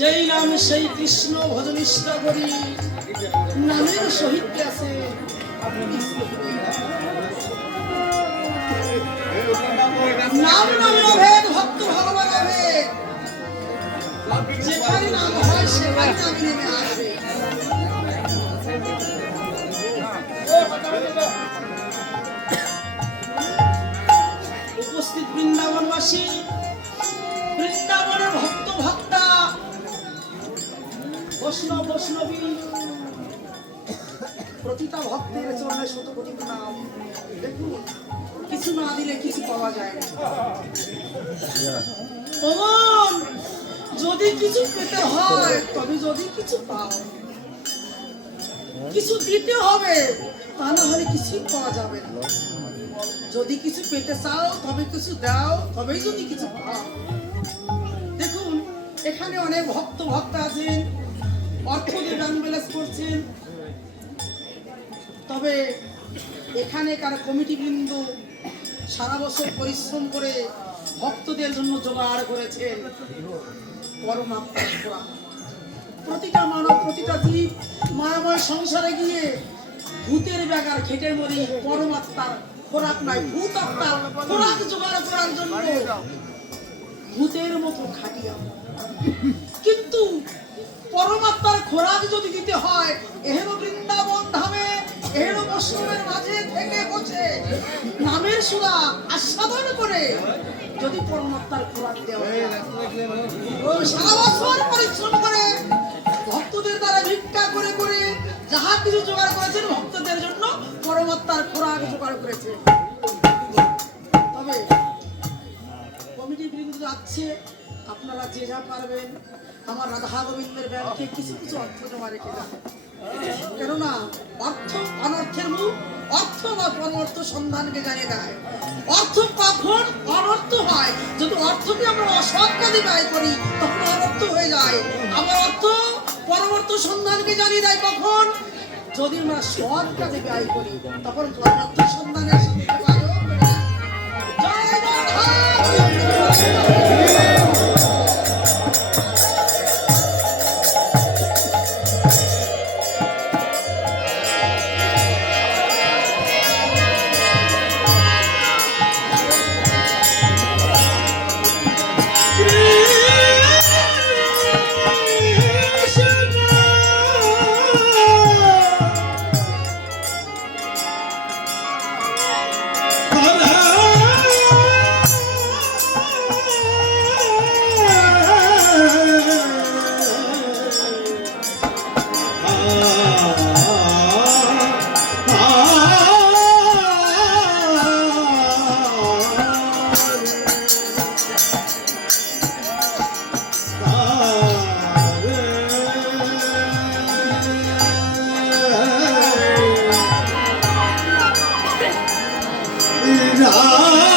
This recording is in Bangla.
যেই নাম সেই কৃষ্ণ ভজনিষ্ঠা করি নামের সহিত আছে নাম নামে অভেদ ভক্ত ভগবান অভেদ যেখানে নাম হয় সেখানে নাম নেমে আসবে। উপস্থিত বৃন্দাবনবাসী বৃন্দাবনের ভক্ত ভক্তা বৈষ্ণব বৈষ্ণবী প্রতিটা ভক্তের চরণে শতকোটি প্রণাম। দেখুন কিছু না দিলে কিছু পাওয়া যায় না। ভগবান যদি কিছু পেতে হয় তবে যদি কিছু পাও কিছু দিতে হবে, তা না হলে কিছুই পাওয়া যাবে না। যদি কিছু পেতে চাও তবে কিছু দাও, তবেই যদি কিছু পাও। দেখুন এখানে অনেক ভক্ত ভক্তা আছেন, অর্থ দিয়ে দান বিলাস করছেন, তবে এখানেকার কমিটি বৃন্দ সারা বছর পরিশ্রম করে ভক্তদের জন্য জোগাড় করেছেন পরমাত্মার খোরাক। প্রতিটা মানব প্রতিটা জীব মায়াময় সংসারে গিয়ে ভূতের ব্যাগার খেটে মরি, পরমাত্মার খোরাক নাই। ভূত আত্মার খোরাক জোগাড় করার জন্য ভূতের মতো খাটিয়া, কিন্তু পরমাত্মার খোরাক যদি দিতে হয় এহেন বৃন্দাবন ধামে এহেন বৈষ্ণবের মাঝে থেকে বসে নামের সুরা আস্বাদন করে যদি পরমাত্মার খোরাক দেওয়া হয়, সারা বছর পরিশ্রম করে ভক্তদের দ্বারা ভিক্ষা করে করে যাহা কিছু জোগাড় করেছেন ভক্তদের জন্য পরমাত্মার খোরাক জোগাড় করেছে। তবে কমিটি বৃন্দ যাচ্ছে, আপনারা যে যা পারবেন আমার রাধা গোবিন্দের ব্যাংকে কিছু কিছু অর্থ জমা রেখে যান। কেননা অর্থ অনর্থের মুখ, অর্থ বা অনর্থ সন্ধানকে জানিয়ে দেয়। অর্থ কখন অনর্থ হয়, যদি অর্থকে আমরা অসৎ কাজে ব্যয় করি তখন অনর্থ হয়ে যায়। আমার অর্থ পরবর্তী সন্ধানকে জানিয়ে দেয় কখন, যদি আমরা সৎ কাজে ব্যয় করি তখন পরবর্তী সন্ধানের সাথে জয় রাধা। Hare